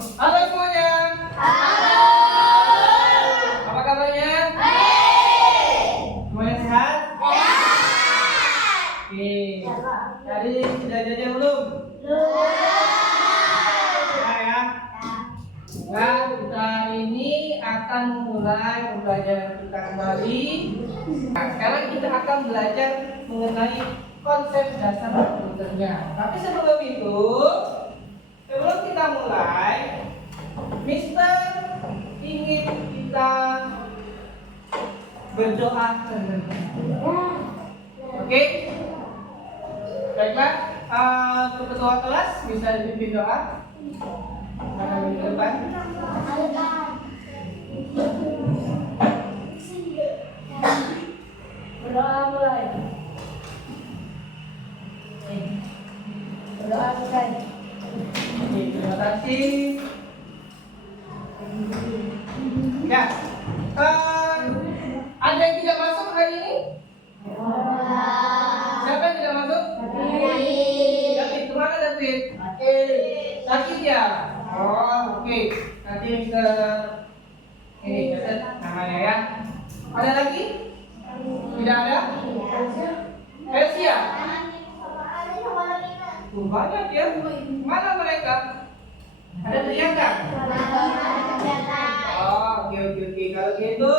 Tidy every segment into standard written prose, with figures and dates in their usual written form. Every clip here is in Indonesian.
Halo semuanya. Halo. Apa kabarnya? Baik. Semuanya sehat? Sehat. Oke. Tadi sudah jajan belum? Belum. Ya. Nah, kita hari ini akan mulai pembelajaran kita kembali. Nah, sekarang kita akan belajar mengenai konsep dasar komputernya. Tapi sebelum kita mulai, Mister ingin kita berdoa terlebih dahulu. Oke? Baiklah, untuk ketua kelas bisa dipimpin doa. Di depan. Berdoa mulai. Berdoa mulai. Oke, terima kasih. Ya, ada yang tidak masuk hari ini? Siapa yang tidak masuk? David, kemana David? Sakit ya? Oh, oke. Nanti Mister ini catat namanya ya. Ada lagi? Tidak ada? Persia? Banyak ya. Mana mereka? Ada teriakan? Oh, oke. Kalau gitu,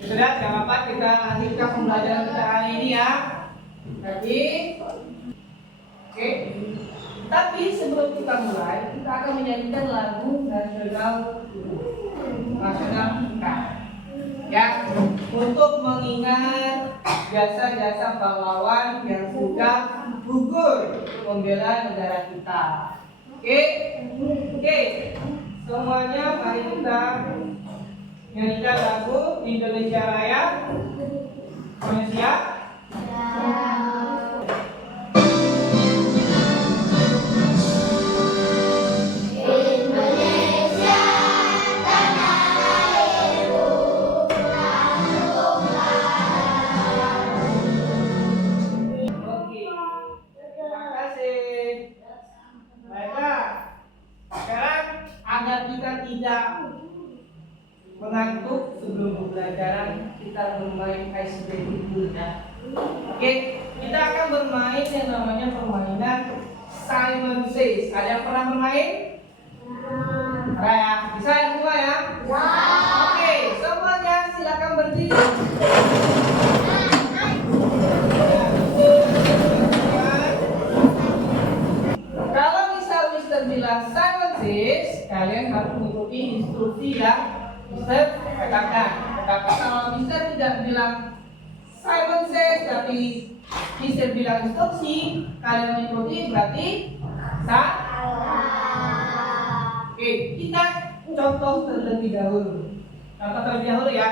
sudah tidak apa-apa, kita lanjutkan pembelajaran kita hari ini ya. Jadi, oke. Tapi sebelum kita mulai, kita akan menyanyikan lagu nasional kita. Ya, untuk mengingat jasa-jasa pahlawan yang sudah gugur membela negara kita. Oke. Semuanya mari kita nyanyikan lagu Indonesia Raya. Semuanya siap? Tidak mengantuk sebelum pembelajaran, kita bermain icebreaking dulu ya. Oke, kita akan bermain yang namanya permainan Simon Says. Ada yang pernah bermain? Ya, bisa ya semua ya? Oke, semuanya silakan berdiri. Kalau misal Mister bilang Simon Says, kalian harus mengikuti instruksi yang Mister katakan. Tetapi kalau Mister tidak bilang Simon Says, tapi Mister bilang instruksi, kalian mengikuti berarti salah. Oke, kita contoh terlebih dahulu. Ya.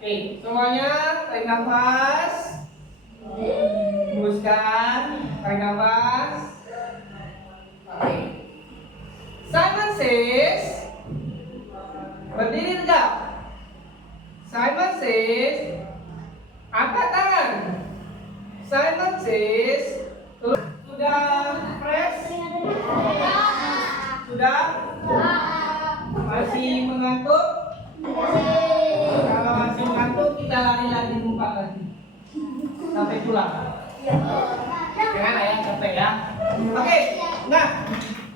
Oke, semuanya tarik nafas, hembuskan, tarik nafas. Oke. Simon Says, berdiri tegak. Simon Says, angkat tangan. Simon Says, sudah fresh? Sudah? Masih mengantuk? Kalau masih mengantuk, kita lari lagi buka lagi sampai pulang. Jangan ayah capek ya. Oke, nah.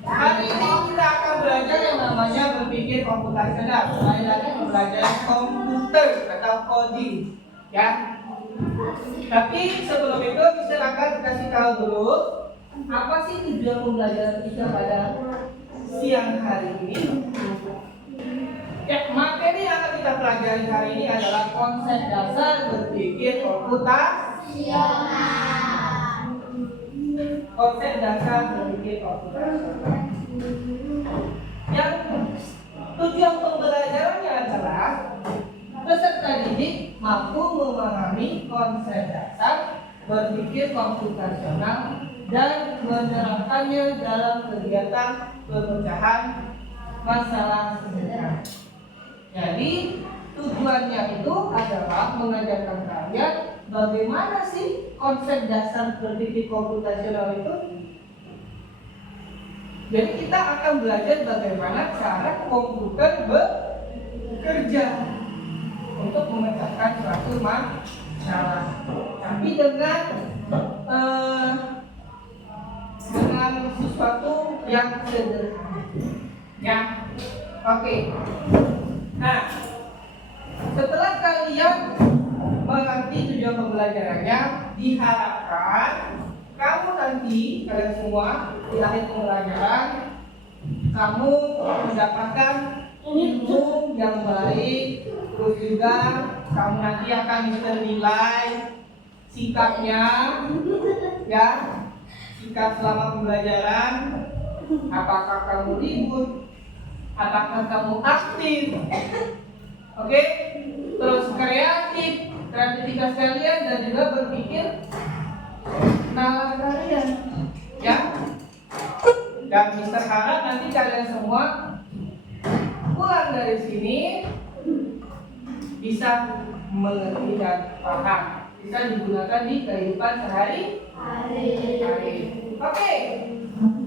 Hari ini kita akan belajar yang namanya berpikir komputasional. Sekali lagi belajar komputer atau coding, ya. Tapi sebelum itu kita akan kasih tahu dulu apa sih tujuan pembelajaran kita pada siang hari ini. Ya, materi yang akan kita pelajari hari ini adalah konsep dasar berpikir komputasional. Konsep dasar berpikir komputasional. Yang tujuan pembelajarannya adalah peserta didik mampu memahami konsep dasar berpikir komputasional dan menerapkannya dalam kegiatan pemecahan masalah sederhana. Jadi tujuannya itu adalah mengajarkan kalian bagaimana sih konsep dasar berpikir komputasional itu. Jadi kita akan belajar bagaimana cara komputer bekerja untuk memecahkan suatu masalah. Tapi dengan sesuatu yang sederhana. Ya, oke. Nah, setelah kalian mengerti tujuan pembelajarannya, diharapkan kamu nanti, kalian semua di akhir pembelajaran, kamu mendapatkan ilmu yang baik. Terus juga kamu nanti akan bisa nilai sikapnya, ya, sikap selama pembelajaran. Apakah kamu ribut? Apakah kamu aktif? Oke? Terus kreativitas kalian dan juga berpikir nalar kalian, ya. Dan Mister harap nanti kalian semua pulang dari sini bisa mengerti dan paham, bisa digunakan di kehidupan sehari-hari. Oke,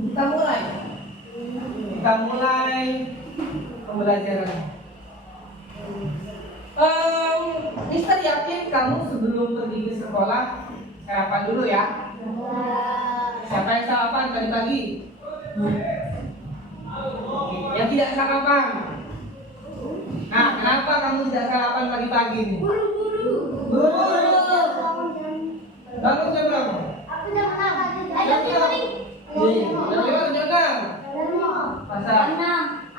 kita mulai pembelajaran. Mister yakin kamu sebelum pergi ke sekolah sarapan dulu ya. Siapa yang sarapan tadi pagi? Yang tidak sarapan. Nah, kenapa kamu tidak sarapan pagi-pagi ini? Buru-buru. Bangun jam berapa? Aku jam 6. Jam 6. Pasal.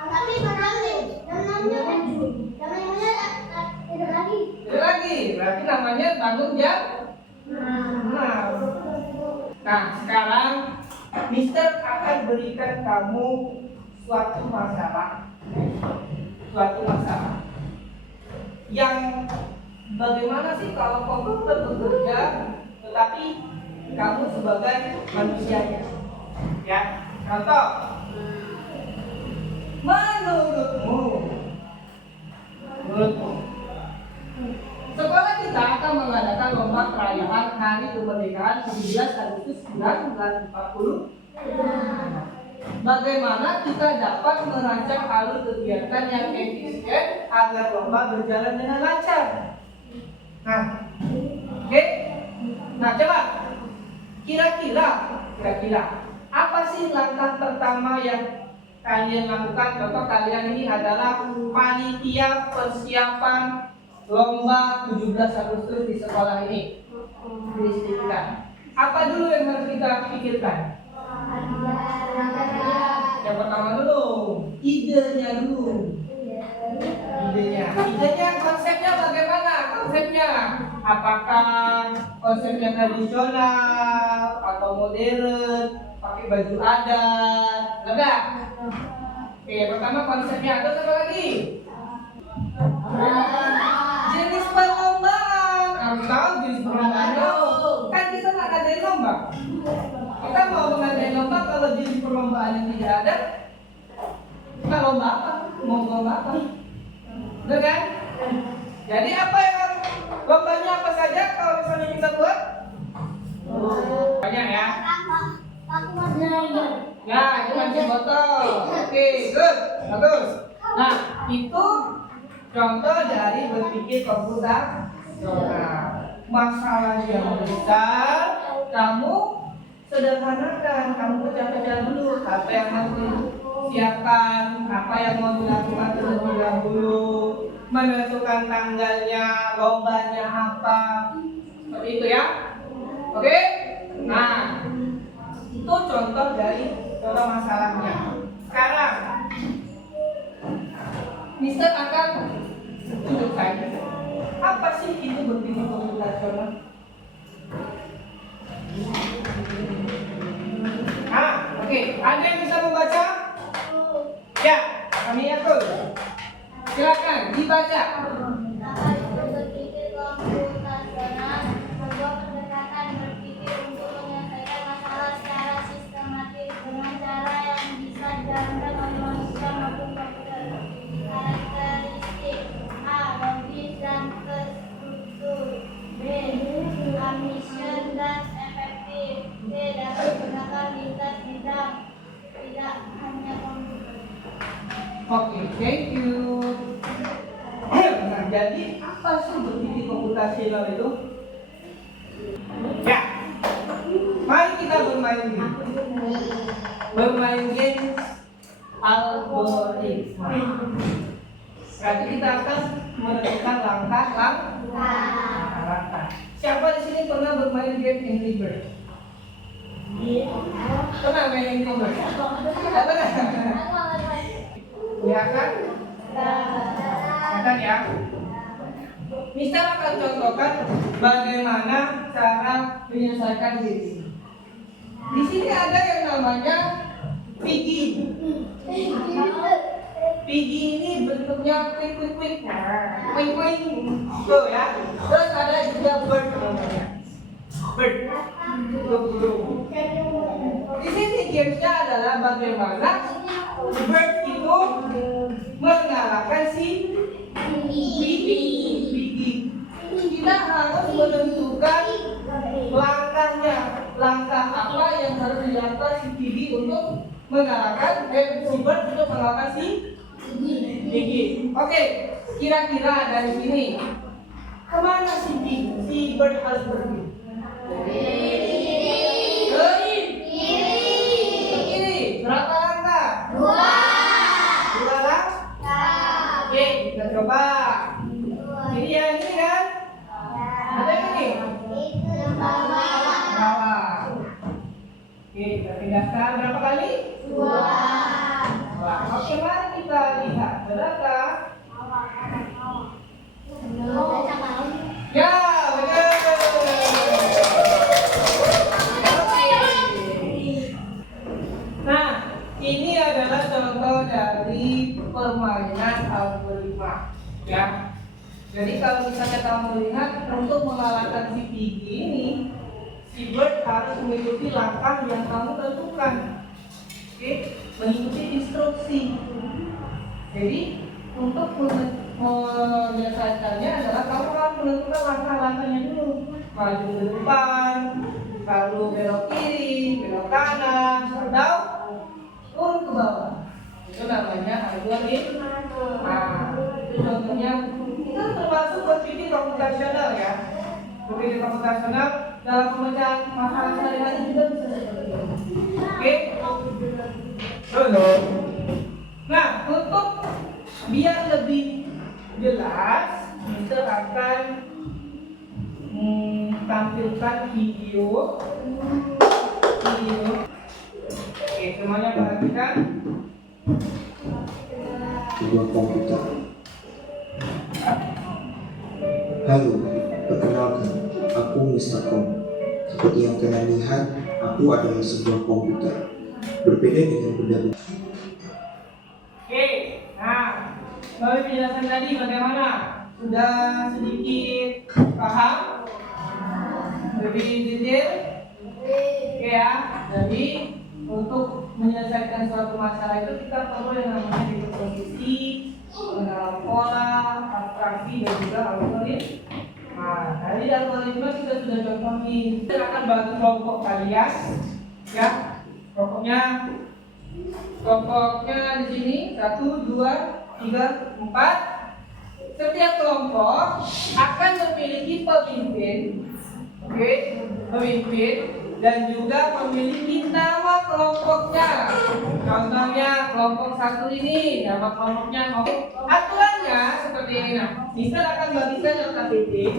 Tapi tidur lagi. Berarti namanya bangun jam 6. Nah, sekarang Mister akan berikan kamu suatu masalah yang bagaimana sih kalau komputer bekerja tetapi kamu sebagai manusianya, ya. Contoh, menurutmu sekolah kita akan mengadakan lomba perayaan Hari Kemerdekaan 17 Agustus 1945. Bagaimana kita dapat merancang alur kegiatan yang efisien agar lomba berjalan dengan lancar? Nah, oke. Nah, coba kira-kira apa sih langkah pertama yang kalian lakukan? Contoh kalian ini adalah panitia persiapan lomba 17 Agustus di sekolah ini, di distrik kita. Apa dulu yang harus kita pikirkan? Yang pertama dulu, idenya dulu. Idenya konsepnya bagaimana? Apakah konsepnya tradisional atau modern, pakai baju adat, enggak? Oke, pertama konsepnya. Terus apa lagi? Jenis perlombaan. Harus tahu jenis perlombaan. Kan kita nggak ngadain lomba. Kita mau mengadain lomba kalau jenis perlombaan yang tidak ada, kita lomba apa? Mau lomba apa? Betul kan? Jadi apa yang lombanya apa saja kalau misalnya kita buat? Banyak ya. Ya, itu mancing botol. Oke, good, bagus. Nah, itu contoh dari berpikir komputer. Masalah yang besar kamu sederhanakan, kamu pecah-pecah dulu. Apa yang harus disiapkan, apa yang mau dilakukan terlebih dahulu, menentukan tanggalnya, lombanya apa, seperti itu ya. Oke? Nah, itu contoh masalahnya. Sekarang Mister akan tunjukkan apa sih itu berpikir komputasional. Oke. Ada yang bisa membaca? Ya, kami atur. Silakan dibaca. Berpikir komputasional sebuah pendekatan berpikir untuk menyelesaikan masalah secara sistematis dengan cara yang bisa dijalankan oleh manusia maupun komputer. Karakteristik: A. Logis dan terstruktur. B. Ambisius dan efektif. C. Dapat digunakan lintas bidang. Tidak Oke, thank you. Nah, jadi apa sih berpikir komputasional itu? Ya, mari kita bermain game. Bermain game algoritma. Berarti kita akan menentukan langkah. Siapa di sini pernah bermain game Angry Bird? Pernah main Angry Bird? Tidak pernah? Ya kan? Kan ya? Mister akan contohkan bagaimana cara menyelesaikan game ini. Di sini ada yang namanya Piggy. Piggy ini bentuknya quick. Tuh ya. Terus ada juga bird namanya. Bird. Di sini gamesnya adalah bagaimana bird itu mengalahkan si Piggy. Kita harus menentukan langkah apa yang harus dilakukan si Piggy untuk mengalahkan si bird untuk mengalahkan si Piggy. Oke, kira-kira dari sini kemana si bird harus pergi? Ke kiri. Berapa langkah? 2 langkah. Oke, kita coba. Ini yang ini kan? Ada yang ini? Bawah. Oke, kita pindahkan berapa kali? 2. Oke, mari kita lihat. Berapa? Ya, benar. Nah, ini adalah contoh dari permainan algoritma. Ya. Jadi kalau misalnya kamu lihat untuk mengalahkan si Piggy ini, si bird harus mengikuti langkah yang kamu tentukan. Oke, mengikuti instruksi. Jadi untuk menyelesaikannya adalah kamu harus menentukan langkah-langkahnya dulu. Maju ke depan, lalu belok kiri, belok kanan, atau turun ke bawah. Itu namanya algoritma. Nah, itu contohnya. Itu termasuk berpikir komputasional ya. Berpikir komputasional dalam pemecahan masalah sehari-hari juga bisa seperti itu. Oke? Nah, untuk biar lebih jelas, kita akan tampilkan video. Oke, semuanya perhatikan. Sebuah komputer. Halo, perkenalkan, aku Mr. Kong. Seperti yang kalian lihat, aku adalah sebuah komputer. Berbeda dengan benda. Oke, nah, dari penjelasan tadi bagaimana? Sudah sedikit paham? Lebih detail? Oke ya, jadi untuk menyelesaikan suatu masalah itu kita perlu yang namanya dekomposisi, mengenal pola, abstraksi, dan juga algoritma. Nah, dari algoritma kita sudah contoh nih. Kita akan bagi kelompok kalian, ya. Kelompoknya di sini 1, 2, 3, 4. Setiap kelompok akan memiliki pemimpin, oke, pemimpin dan juga memiliki nama kelompoknya. Contohnya kelompok 1 ini, nama kelompoknya. Aturannya seperti ini. Nah, Mister akan bagikan daftar titik,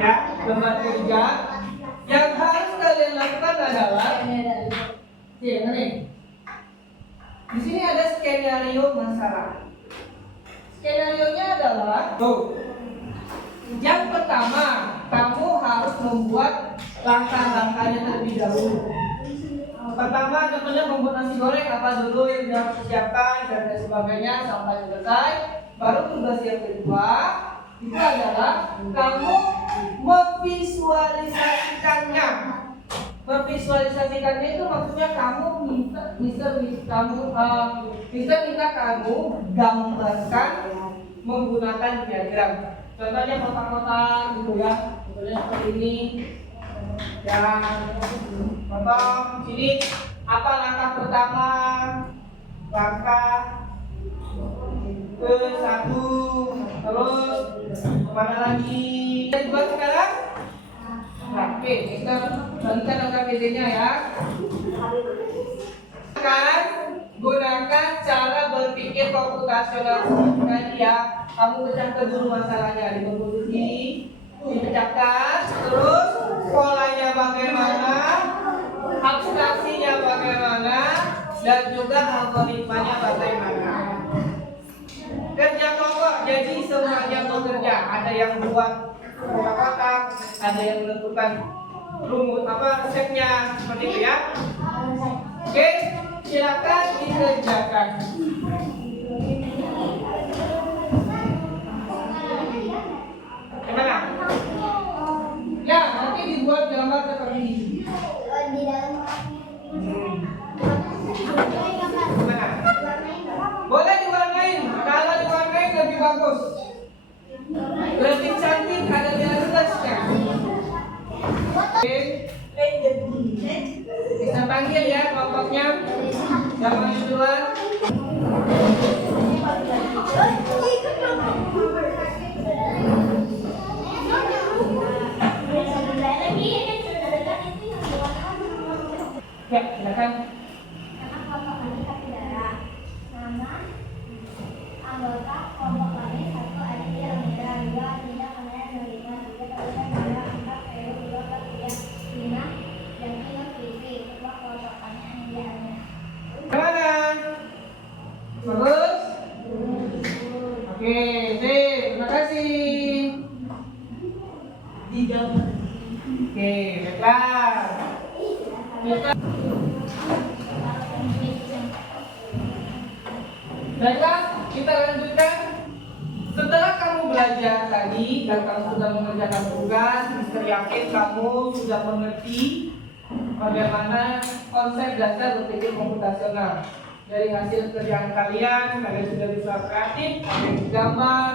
ya, lembar kerja. Yang harus kalian lakukan adalah, di sini ada skenario masalah. Skenario-nya adalah, yang pertama, kamu harus membuat langkah-langkahnya terlebih dahulu. Pertama, contohnya membuat nasi goreng, apa dulu yang harus disiapkan dan lain sebagainya sampai selesai. Baru tugas yang kedua itu adalah kamu memvisualisasikannya. Memvisualisasikannya itu maksudnya kamu Mister minta kamu gambarkan menggunakan diagram. Contohnya kotak-kotak gitu ya, contohnya seperti ini. Dan contoh sini apa langkah pertama, langkah ke 1. Terus kemana lagi? Yang buat sekarang? Nah, oke, kita lanjutkan LKPD-nya ya. Gunakan cara berpikir komputasional tadi ya. Kamu pecahkan dulu masalahnya di posisi, dipecahkan, terus polanya bagaimana, abstraksinya bagaimana, dan juga algoritmanya bagaimana. Kerja kelompok, jadi semuanya bekerja. Ada yang buat kotak-kotak, ada yang menentukan rumus resepnya seperti itu ya. Oke, silakan dikerjakan. Gimana? Ya, nanti dibuat gambar seperti ini. Gimana? Boleh diwarnain. Kalau diwarnain lebih bagus, lebih cantik, ada jelasnya. Oke. Kita panggil ya kelompoknya. Yang mana duluan? Ya, silakan. Anggota kelompok kami 1 Adi Ramira 2 Adinda Kamera 25 3 Taufan 2 4 Heru 2 4 3 5 dan Kino Fitri ketua kelompok kami Andi Amina. Gimana? Bagus? Oke, sip. Terima kasih. Oke, baiklah. Baiklah, kita lanjutkan. Setelah kamu belajar tadi dan kamu sudah mengerjakan tugas, Mister yakin kamu sudah mengerti bagaimana konsep dasar berpikir komputasional. Dari hasil kerjaan kalian sudah bisa kreatif, ada yang gambar,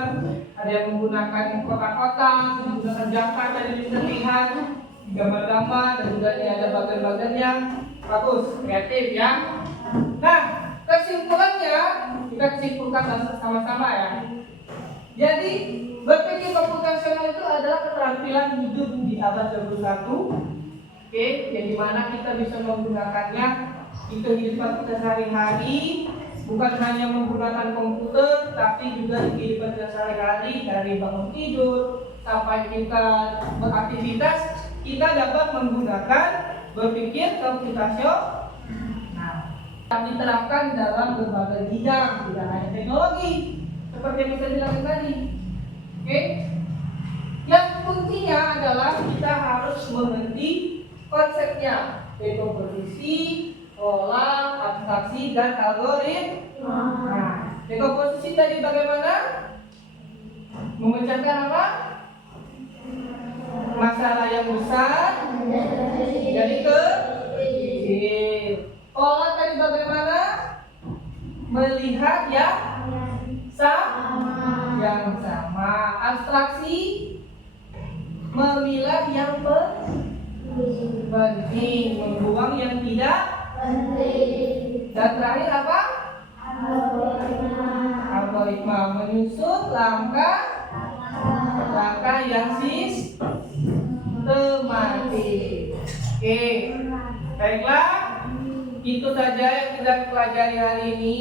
ada yang menggunakan kotak-kotak, menggunakan jangka tadi bisa lihat, gambar-gambar, dan juga ini ada bagian-bagiannya. Bagus, kreatif ya. Nah, kesimpulannya kita simpulkan sama-sama ya. Jadi berpikir komputasional itu adalah keterampilan hidup di abad 21. Oke, yang dimana kita bisa menggunakannya di kehidupan kita sehari-hari, bukan hanya menggunakan komputer, tapi juga di kehidupan kita sehari-hari dari bangun tidur sampai kita beraktivitas, kita dapat menggunakan berpikir komputasional. Nah, diterapkan dalam berbagai bidang, tidak hanya teknologi, seperti yang kita bilang tadi. Oke? Yang kuncinya adalah kita harus mengerti konsepnya, dekomposisi, pola, abstraksi, dan algoritma. Nah, dekomposisi tadi bagaimana? Memecahkan apa? Masalah yang besar jadi kecil. Pola tadi bagaimana? Melihat yang sama. Abstraksi memilah yang penting, membuang yang tidak penting. Dan terakhir apa? Algoritma menyusun langkah yang sistematis. Oke, baiklah. Itu saja yang kita pelajari hari ini.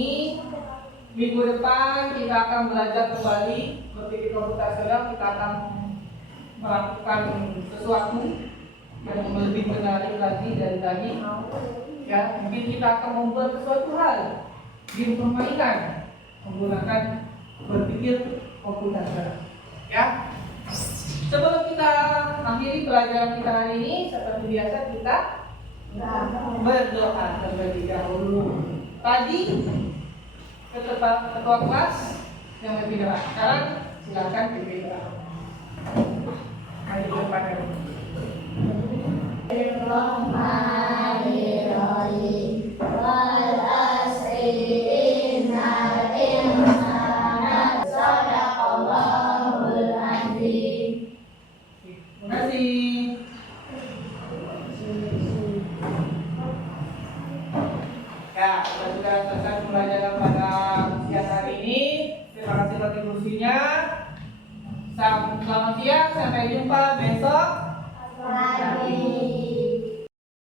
Minggu depan kita akan belajar kembali berpikir komputasional. Kita akan melakukan sesuatu yang lebih menarik lagi dari tadi. Ya, mungkin kita akan membuat sesuatu hal di permainan menggunakan berpikir komputasional. Ya. Sebelum kita akhiri pelajaran kita hari ini, seperti biasa kita berdoa terlebih dahulu. Tadi ketua kelas yang lebih doa. Sekarang silakan pimpin doa. Mari depan ya. Bismillahirrahmanirrahim. Wal asri innal insana sadaqallahul azim. Terima kasih. Ya, kita sudah selesai pembelajaran pada siang hari ini. Terima kasih. kursinya. Selamat siang, sampai jumpa besok.